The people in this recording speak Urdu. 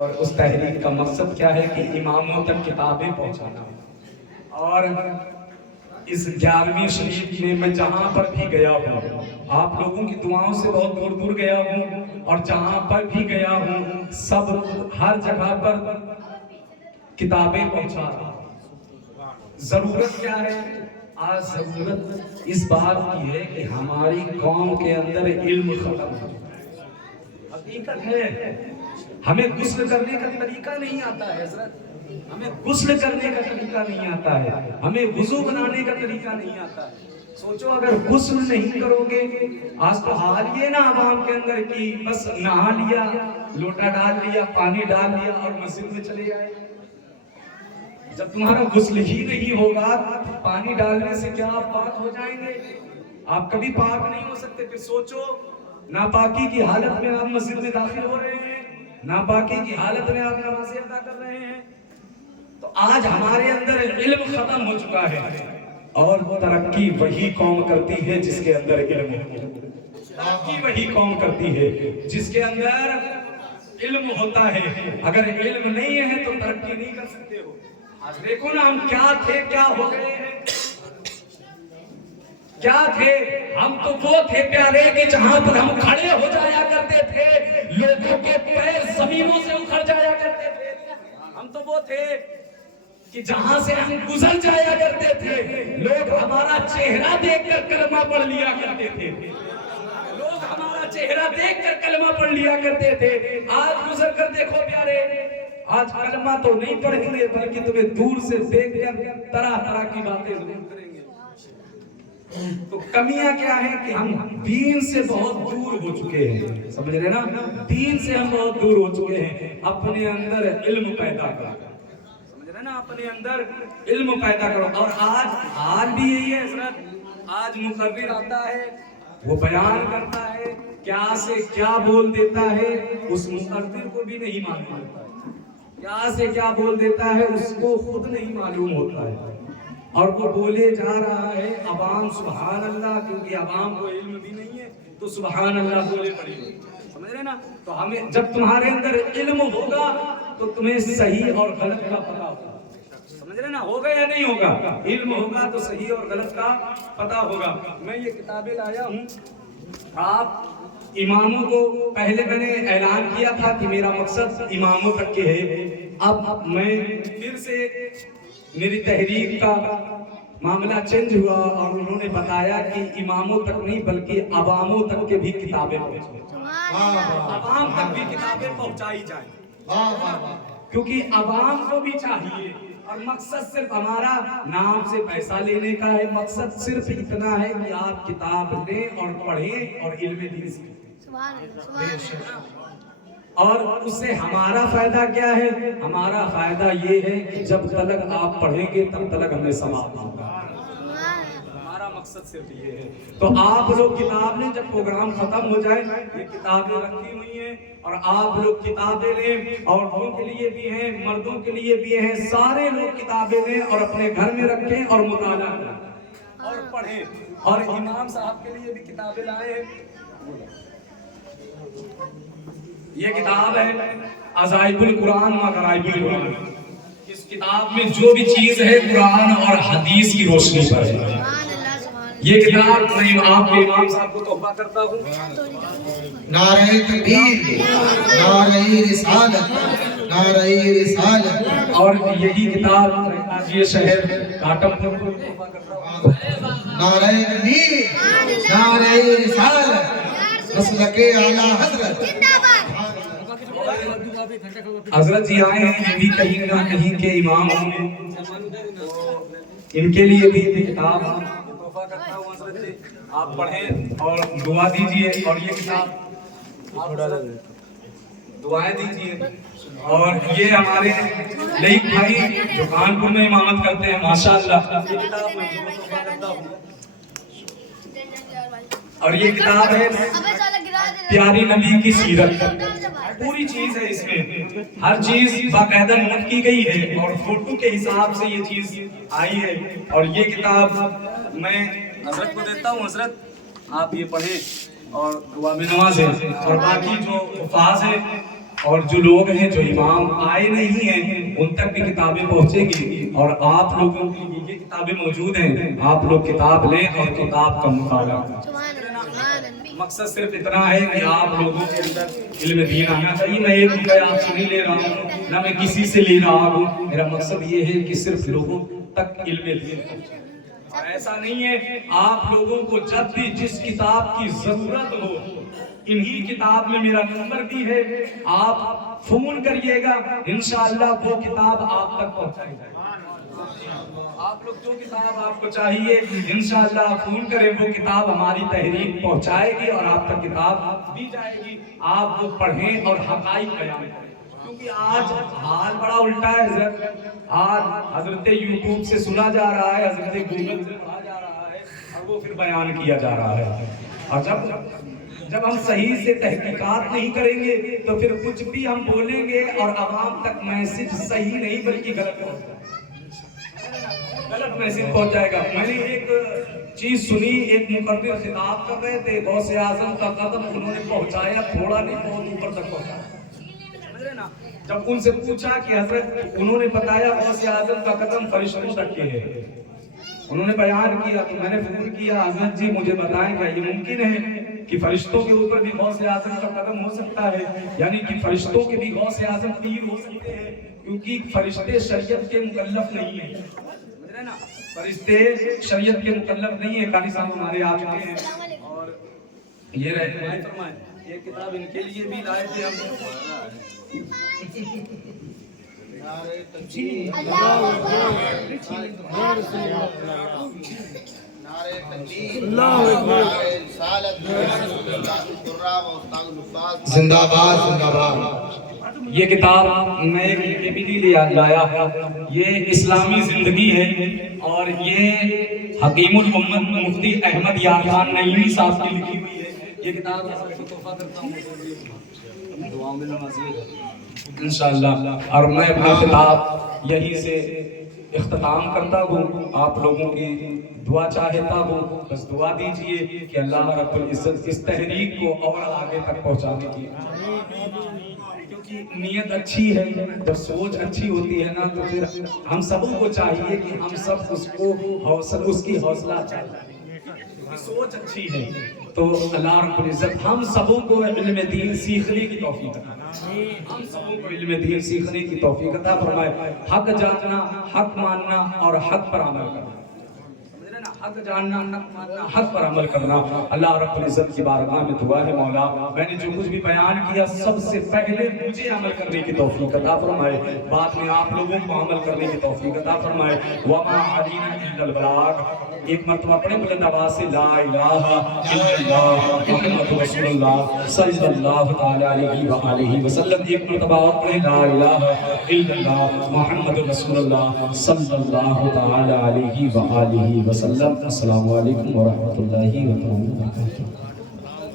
اور اس تحریک کا مقصد کیا ہے کہ اماموں تک کتابیں پہنچانا. اور اس 11ویں شریف میں جہاں پر بھی گیا ہوں، آپ لوگوں کی دعاؤں سے بہت دور دور گیا ہوں، اور جہاں پر بھی گیا ہوں سب ہر جگہ پر کتابیں پہنچا رہا ہوں. ضرورت کیا ہے؟ آج ضرورت اس بات کی ہے کہ ہماری قوم کے اندر علم ختم ہے. حقیقت ہے ہمیں غسل کرنے کا طریقہ نہیں آتا ہے حضرت، ہمیں غسل کرنے کا طریقہ نہیں آتا ہے، ہمیں وضو بنانے کا طریقہ نہیں آتا ہے. سوچو اگر غسل نہیں کرو گے، آج تو حال یہ نا عوام کے اندر کی بس نہا لیا، لوٹا ڈال لیا، پانی ڈال لیا اور مسجد میں چلے آئے. جب تمہارا غسل ہی نہیں ہوگا تو پانی ڈالنے سے کیا آپ پاک ہو جائیں گے؟ آپ کبھی پاک نہیں ہو سکتے. پھر سوچو ناپاکی کی حالت میں آپ مسجد میں داخل ہو رہے ہیں، ناپاکی کی حالت میں آپ نمازیں ادا کر رہے ہیں. تو آج ہمارے اندر علم ختم ہو چکا ہے، اور ترقی وہی قوم کرتی ہے جس کے اندر علم ہو. ترقی وہی قوم کرتی ہے جس کے اندر علم ہوتا ہے. اگر علم نہیں ہے تو ترقی نہیں کر سکتے ہو. آج دیکھو نا ہم کیا تھے کیا ہو گئے ہیں. کیا تھے ہم؟ تو وہ تھے پیارے کہ جہاں پر ہم کھڑے ہو جایا کرتے تھے لوگوں کے پیر زمینوں سے اکھڑ جایا کرتے تھے. ہم تو وہ تھے کہ جہاں سے ہم گزر جایا کرتے تھے لوگ ہمارا چہرہ دیکھ کر کلمہ پڑھ لیا کرتے تھے. لوگ ہمارا چہرہ دیکھ کر کلمہ پڑھ لیا کرتے تھے. آج گزر کر دیکھو پیارے، آج کلمہ تو نہیں پڑھیں گے بلکہ تمہیں دور سے دیکھ کر طرح طرح کی باتیں ضرور کریں گے. تو کمیاں کیا ہیں کہ ہم دین سے بہت دور ہو چکے ہیں. سمجھ رہے نا؟ دین سے ہم بہت دور ہو چکے ہیں. اپنے اندر علم پیدا کرو. سمجھ رہے نا؟ اپنے اندر علم پیدا کرو. اور آج بھی یہی ہے حضرت. آج مقرر آتا ہے، وہ بیان کرتا ہے، کیا سے کیا بول دیتا ہے اس مقرر کو بھی نہیں معلوم ہوتا ہے. کیا سے کیا بول دیتا ہے اس کو خود نہیں معلوم ہوتا ہے. اور وہ بولے جا رہا ہے عوام سبحان اللہ، کیونکہ عوام کو علم بھی نہیں ہے تو سبحان اللہ بولے پڑی ہوئی. سمجھ رہے نا؟ تو ہمیں جب تمہارے اندر علم ہوگا تو تمہیں صحیح اور غلط کا پتہ ہوگا. سمجھ رہے نا؟ ہوگا یا نہیں ہوگا؟ علم ہوگا تو صحیح اور غلط کا پتہ ہوگا. میں یہ کتابیں لایا ہوں. آپ اماموں کو پہلے میں نے اعلان کیا تھا کہ میرا مقصد اماموں تک کے ہے. اب میں پھر سے میری تحریک کا معاملہ چینج ہوا اور انہوں نے بتایا کہ اماموں تک نہیں بلکہ عواموں تک کے بھی کتابیں پہنچائیں. عوام تک بھی کتابیں پہنچائی جائیں، کیونکہ عوام کو بھی چاہیے. اور مقصد صرف ہمارا نام سے پیسہ لینے کا ہے. مقصد صرف اتنا ہے کہ آپ کتاب لیں اور پڑھیں اور علم دین سیکھیں. اور اس سے ہمارا فائدہ کیا ہے؟ ہمارا فائدہ یہ ہے کہ جب تک آپ پڑھیں گے تب تک ہمیں ثواب ہوگا. ہمارا مقصد صرف یہ ہے. تو آپ لوگ کتاب لیں. جب پروگرام ختم ہو جائے یہ کتابیں رکھی ہوئی ہیں اور آپ لوگ کتابیں لیں. عورتوں کے لیے بھی ہیں، مردوں کے لیے بھی ہیں. سارے لوگ کتابیں لیں اور اپنے گھر میں رکھیں اور مطالعہ کریں اور پڑھیں. اور امام صاحب کے لیے بھی کتابیں لائے ہیں. یہ کتاب ہے عجائب القرآن و غرائب القرآن. اس کتاب میں جو بھی چیز ہے قرآن اور حدیث کی روشنی پر ہے. یہ کتاب میں آپ کے امام صاحب کو تحفہ کرتا ہوں. نعرہ تکبیر، نعرہ رسالت، نعرہ رسالت. اور یہی کتاب قاضی شہر کاٹم کو تحفہ کرتا ہوں. نعرہ تکبیر، نعرہ رسالت، مسلک اعلی حضرت. حضرت جی آئے ہیں، یہ بھی کہیں نہ کہیں کے امام ہوں. ان کے لیے بھی یہ کتاب تحفہ کرتا ہوں. حضرت جی آپ پڑھیں اور دعا دیجئے. اور یہ کتاب دعائیں دیجئے. اور یہ ہمارے لئیک بھائی جو کانپور میں امامت کرتے ہیں ماشاءاللہ، یہ کتاب میں تحفہ کرتا ہوں. اور یہ کتاب ہے پیاری نبی کی سیرت. پوری چیز ہے اس میں، ہر چیز باقاعدہ نوٹ کی گئی ہے اور فوٹو کے حساب سے یہ چیز آئی ہے. اور یہ کتاب میں حضرت کو دیتا ہوں. حضرت آپ یہ پڑھیں اور دعا میں نوازیں. اور باقی جو حفاظ ہیں اور جو لوگ ہیں جو امام آئے نہیں ہیں ان تک بھی کتابیں پہنچیں گی، اور آپ لوگوں کی یہ کتابیں موجود ہیں، آپ لوگ کتاب لیں اور کتاب کا مطالعہ کریں۔ مقصد صرف اتنا ہے کہ آپ لوگوں کے اندر علم دین آنا چاہیے۔ میں ایک روپیہ آپ سے نہیں لے رہا ہوں، نہ میں کسی سے لے رہا ہوں، میرا مقصد یہ ہے کہ صرف لوگوں تک علم دین پہنچے۔ اور ایسا نہیں ہے، آپ لوگوں کو جب بھی جس کتاب کی ضرورت ہو، انہی کتاب میں میرا نمبر بھی ہے، آپ فون کریے گا، انشاءاللہ وہ کتاب آپ تک پہنچائی جائے گی۔ آپ لوگ جو کتاب آپ کو چاہیے انشاءاللہ آپ فون کریں، وہ کتاب ہماری تحریک پہنچائے گی اور آپ تک کتاب دی جائے گی، آپ وہ پڑھیں اور حقائق بیان کریں۔ کیونکہ آج حال بڑا الٹا ہے حضرت، آج حضرت یوٹیوب سے سنا جا رہا ہے، حضرت گوگل سے پڑھا جا رہا ہے، اور وہ پھر بیان کیا جا رہا ہے۔ اور جب ہم صحیح سے تحقیقات نہیں کریں گے تو پھر کچھ بھی ہم بولیں گے اور عوام تک میسج صحیح نہیں بلکہ غلط میسج پہنچ جائے گا۔ میں نے ایک چیز سنی، ایک مقرر خطاب کر رہے تھے، غوث اعظم کا قدم انہوں نے پہنچایا، تھوڑا نہیں بہت اوپر تک پہنچایا۔ جب ان سے پوچھا کہ حضرت، انہوں نے بتایا غوث اعظم کا قدم فرشتوں تک کے ہے۔ انہوں نے بیان کیا کہ میں نے فون کیا، حضرت جی مجھے بتائیں کیا یہ ممکن ہے کہ فرشتوں کے اوپر بھی غوث اعظم کا قدم ہو سکتا ہے؟ یعنی کہ فرشتوں کے بھی غوث اعظم پیر ہو سکتے ہیں، کیونکہ فرشتے شریعت کے مکلف نہیں ہیں۔ فرشتے شریعت کے مکلف نہیں ہیں۔ قاری صاحب ہمارے آ چکے ہیں اور یہ رہنمائی فرمائیں، یہ کتاب ان کے لیے بھی لائے تھے ہم۔ زندہ باد زندہ باد۔ یہ کتاب میں یہ بھی لایا، یہ اسلامی زندگی ہے، اور یہ حکیم الامت مفتی احمد یار خان نعیمی صاحب کی لکھی ہوئی ہے۔ یہ کتاب میں تحفہ کرتا ہوں دعاؤں میں نوازیے گا انشاءاللہ۔ اور میں اپنا خطاب یہیں سے اختتام کرتا ہوں، آپ لوگوں کی دعا چاہتا ہوں، بس دعا دیجئے کہ اللہ رب العزت اس تحریک کو اور آگے تک پہنچانے کی، کیونکہ نیت اچھی ہے، جب سوچ اچھی ہوتی ہے نا تو پھر ہم سب کو چاہیے کہ ہم سب اس کی حوصلہ چاہیے، سوچ اچھی ہے تو اللہ رب العزت ہم سبوں کو علم دین سیکھنے کی توفیق عطا فرمائے، ہم سبوں کو علم دین سیکھنے کی توفیق عطا فرمائے، حق جاننا، حق ماننا اور حق پر عمل کرنا، حق جاننا، حق ماننا، حق پر عمل کرنا۔ اللہ رب العزت کی بارگاہ میں دعا ہے مولا، میں نے جو کچھ بھی بیان کیا سب سے پہلے مجھے عمل کرنے کی توفیق عطا فرمائے، بعد میں آپ لوگوں کو عمل کرنے کی توفیق عطا فرمائے۔ وما علینا الا البلاغ۔ ایک مرتبہ پڑھیں بلند آواز سے، لا الہ الا اللہ محمد رسول اللہ صلی اللہ تعالی علیہ وآلہ وسلم۔ ایک مرتبہ اور پڑھیں، لا الہ الا اللہ محمد رسول اللہ صلی اللہ تعالی علیہ وآلہ وسلم۔ السلام علیکم ورحمۃ اللہ وبرکاتہ۔